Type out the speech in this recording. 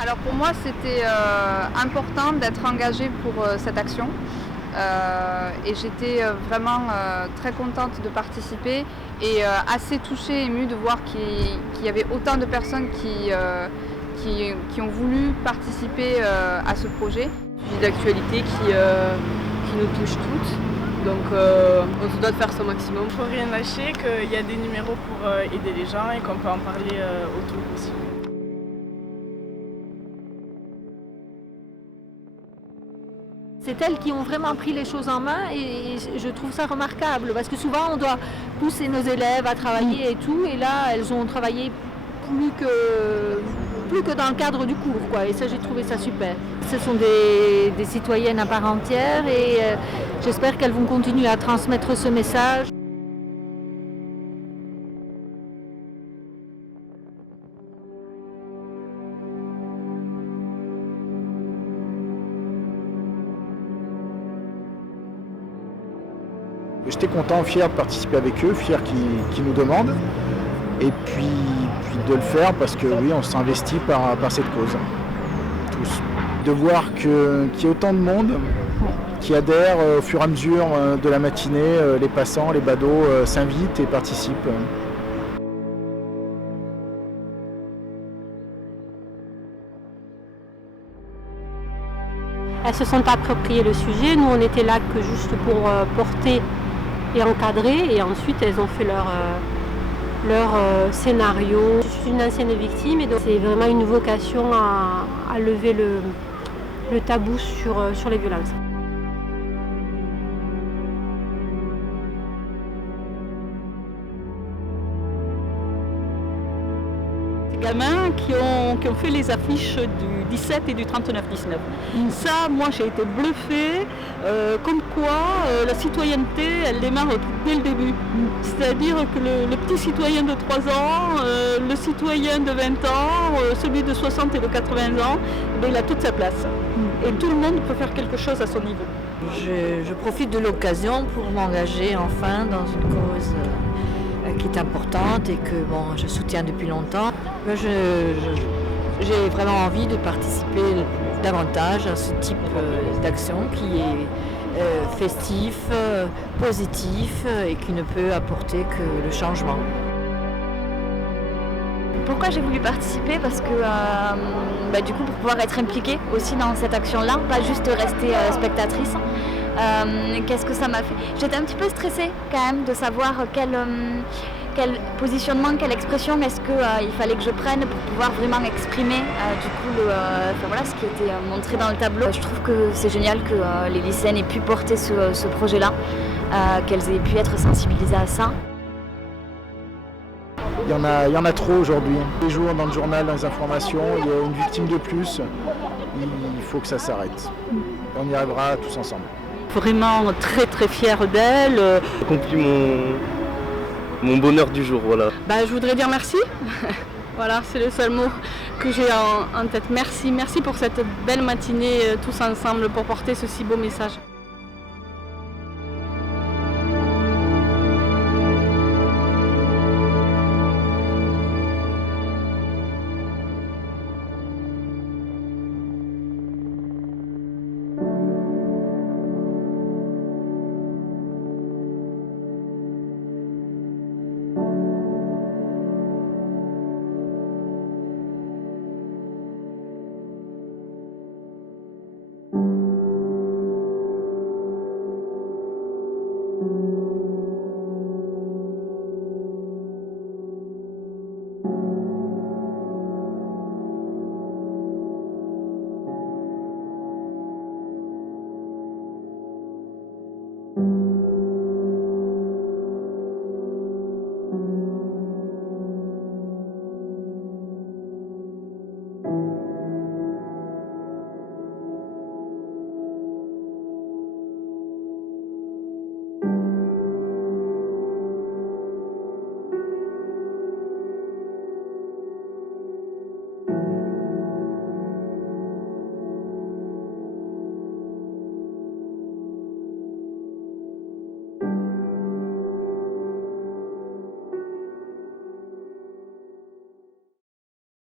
Alors pour moi, c'était important d'être engagée pour cette action et j'étais vraiment très contente de participer et assez touchée, émue de voir qu'il y avait autant de personnes qui ont voulu participer à ce projet. Sujet d'actualité qui nous touche toutes, donc on se doit de faire son maximum. Il ne faut rien lâcher, qu'il y a des numéros pour aider les gens et qu'on peut en parler autour aussi. C'est elles qui ont vraiment pris les choses en main et je trouve ça remarquable parce que souvent on doit pousser nos élèves à travailler et tout et là elles ont travaillé plus que dans le cadre du cours quoi, et ça j'ai trouvé ça super. Ce sont des citoyennes à part entière et j'espère qu'elles vont continuer à transmettre ce message. J'étais content, fier de participer avec eux, fier qu'ils nous demandent, et puis de le faire parce que oui, on s'investit par cette cause, tous. De voir qu'il y a autant de monde qui adhère au fur et à mesure de la matinée, les passants, les badauds s'invitent et participent. Elles se sont appropriées le sujet, nous on était là que juste pour porter et encadrer et ensuite elles ont fait leur scénario. Je suis une ancienne victime et donc c'est vraiment une vocation à lever le tabou sur les violences. Gamins qui ont fait les affiches du 17 et du 39-19. Ça, moi j'ai été bluffée, comme quoi la citoyenneté, elle démarre dès le début. C'est-à-dire que le petit citoyen de 3 ans, le citoyen de 20 ans, celui de 60 et de 80 ans, il a toute sa place. Et tout le monde peut faire quelque chose à son niveau. Je profite de l'occasion pour m'engager enfin dans une cause qui est importante et que je soutiens depuis longtemps. J'ai vraiment envie de participer davantage à ce type d'action qui est festif, positif et qui ne peut apporter que le changement. Pourquoi j'ai voulu participer? Parce que du coup pour pouvoir être impliquée aussi dans cette action-là, pas juste rester spectatrice. Qu'est-ce que ça m'a fait? J'étais un petit peu stressée quand même de savoir quel positionnement, quelle expression est-ce qu'il fallait que je prenne pour pouvoir vraiment exprimer ce qui était montré dans le tableau. Je trouve que c'est génial que les lycéennes aient pu porter ce projet-là, qu'elles aient pu être sensibilisées à ça. Il y en a trop aujourd'hui. Tous les jours dans le journal, dans les informations, il y a une victime de plus. Il faut que ça s'arrête. On y arrivera tous ensemble. Vraiment très très fière d'elle. J'ai accompli mon bonheur du jour, voilà. Je voudrais dire merci. Voilà, c'est le seul mot que j'ai en tête. Merci pour cette belle matinée tous ensemble pour porter ce si beau message.